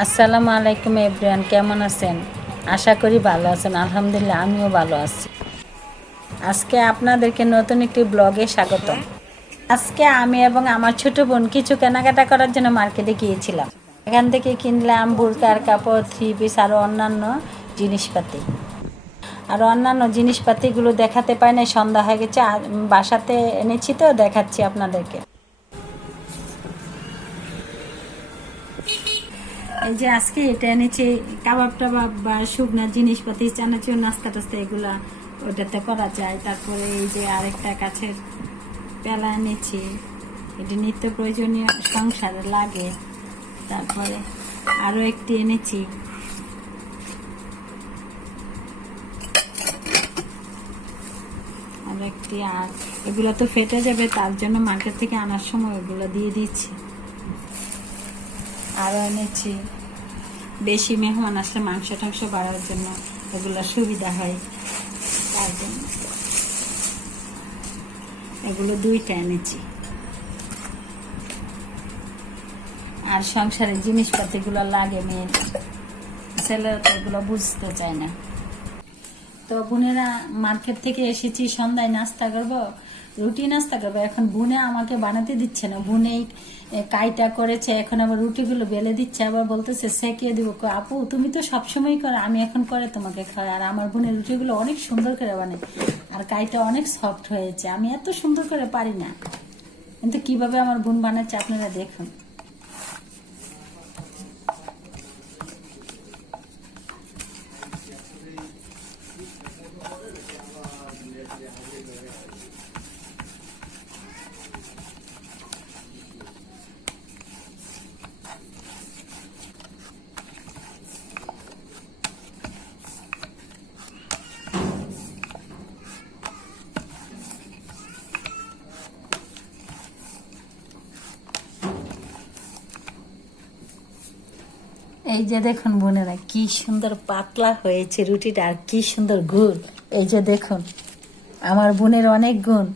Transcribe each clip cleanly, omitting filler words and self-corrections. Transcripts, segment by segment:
আসসালামু আলাইকুম এভরিওয়ান, কেমন আছেন? আশা করি ভালো আছেন। আলহামদুলিল্লাহ আমিও ভালো আছি। আজকে আপনাদেরকে নতুন একটি ব্লগে স্বাগত। আজকে আমি এবং আমার ছোট বোন কিছু কেনাকাটা করার জন্য মার্কেটে গিয়েছিলাম। এখান থেকে কিনলাম বুরকার কাপড়, থ্রি পিস আরও অন্যান্য জিনিসপাতি। আর অন্যান্য জিনিসপাতিগুলো দেখাতে পাই না, সন্ধ্যা হয়ে গেছে। বাসাতে এনেছি তো দেখাচ্ছি আপনাদেরকে। এই যে আজকে এটা এনেছি, কাবাব টাবাব বা শুকনা জিনিসপাতি, চানাচুর, নাস্তা টাস্তা এগুলা ওটাতে করা যায়। তারপরে এই যে আরেকটা কাছের পেলা এনেছি, এটি নিত্য প্রয়োজনীয় সংসারে লাগে। তারপরে আরও একটি এনেছি, আরও একটি। আর এগুলো তো ফেটে যাবে, তার জন্য মার্কেট থেকে আনার সময় ওগুলো দিয়ে দিচ্ছি। আরও এনেছি, বেশি মেহমান আসলে মাংস টাংস বাড়ার জন্য এগুলো সুবিধা হয়, তার জন্য এগুলো দুইটা এনেছি। আর সংসারের জিনিসপাতিগুলো লাগে মেয়ের, ছেলেরা তো এগুলো বুঝতে চায় না। তো বোনেরা মার্কেট থেকে এসেছি, সন্ধ্যায় নাস্তা করবো, রুটি নাস্তা করবো। এখন বোনে আমাকে বানাতে দিচ্ছে না, বোনেই কাইটা করেছে, এখন আবার রুটিগুলো বেলে দিচ্ছে, আবার বলতেছে সেকিয়ে দিব। আপু তুমি তো সবসময় করো, আমি এখন করে তোমাকে খাওয়াই। আর আমার বোনের রুটিগুলো অনেক সুন্দর করে বানায়, আর কাইটা অনেক সফট হয়েছে। আমি এত সুন্দর করে পারি না, কিন্তু কিভাবে আমার বোন বানাচ্ছে আপনারা দেখুন। এই যে দেখুন বোনেরা, কি সুন্দর পাতলা হয়েছে রুটিটা, আর কি সুন্দর গুড়। এই যে দেখুন, আমার বোনের অনেক গুণ।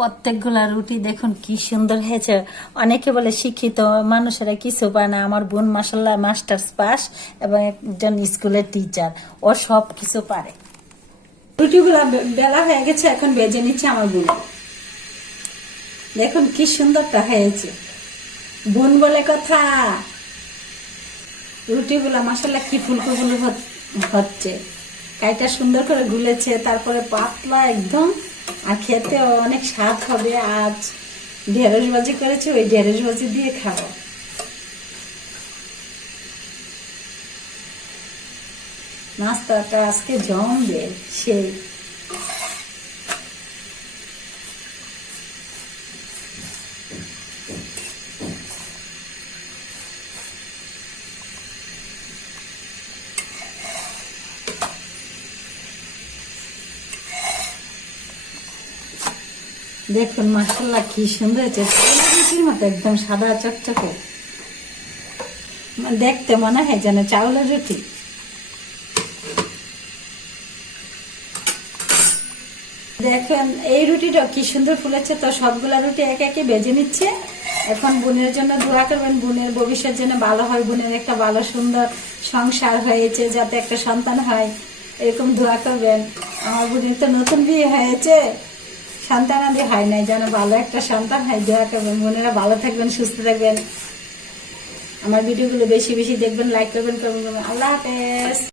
প্রত্যেকগুলা রুটি দেখুন কি সুন্দর হয়েছে। অনেকে বলে শিক্ষিত মানুষেরা কিছু পায় না, আমার বোন মাসাল্লাহ মাস্টার্স পাস এবং একজন স্কুলের টিচার, ও সব কিছু পারে। রুটিগুলা বেলা হয়ে গেছে, এখন বেজে নিচ্ছে আমার বোন। দেখুন কি সুন্দরটা হয়েছে, বোন বলে কথা। রুটিগুলা মাসাল্লাহ কি ফুলকো ফুলকো হচ্ছে, কাইটা সুন্দর করে গুলেছে, তারপরে পাতলা একদম, আর খেতেও অনেক স্বাদ হবে। আজ ঢেঁড়স ভাজি করেছে, ওই ঢেঁড়স ভাজি দিয়ে খাবো। নাস্তাটা আজকে জমবে সেই। দেখুন মাশাআল্লাহ কি সুন্দর হয়েছে, রুটির মতো একদম সাদা চকচকে, দেখতে মনে হয় যেন চাউলের রুটি। দেখেন এই রুটিটা কি সুন্দর ফুলেছে। তো সবগুলা রুটি একে একে বেজে নিচ্ছে। এখন বোনের জন্য দোয়া করবেন, বোনের ভবিষ্যৎ যেন ভালো হয়, বোনের একটা ভালো সুন্দর সংসার হয়েছে, যাতে একটা সন্তান হয়, এরকম দোয়া করবেন। আমার বোনের তো নতুন বিয়ে হয়েছে, সন্তান আদি হয় নাই, যেন ভালো একটা সন্তান হয়, দোয়া করবেন। বোনেরা ভালো থাকবেন, সুস্থ থাকবেন। আমার ভিডিওগুলো বেশি বেশি দেখবেন, লাইক করবেন, কমেন্ট করবেন। আল্লাহ হাফেজ।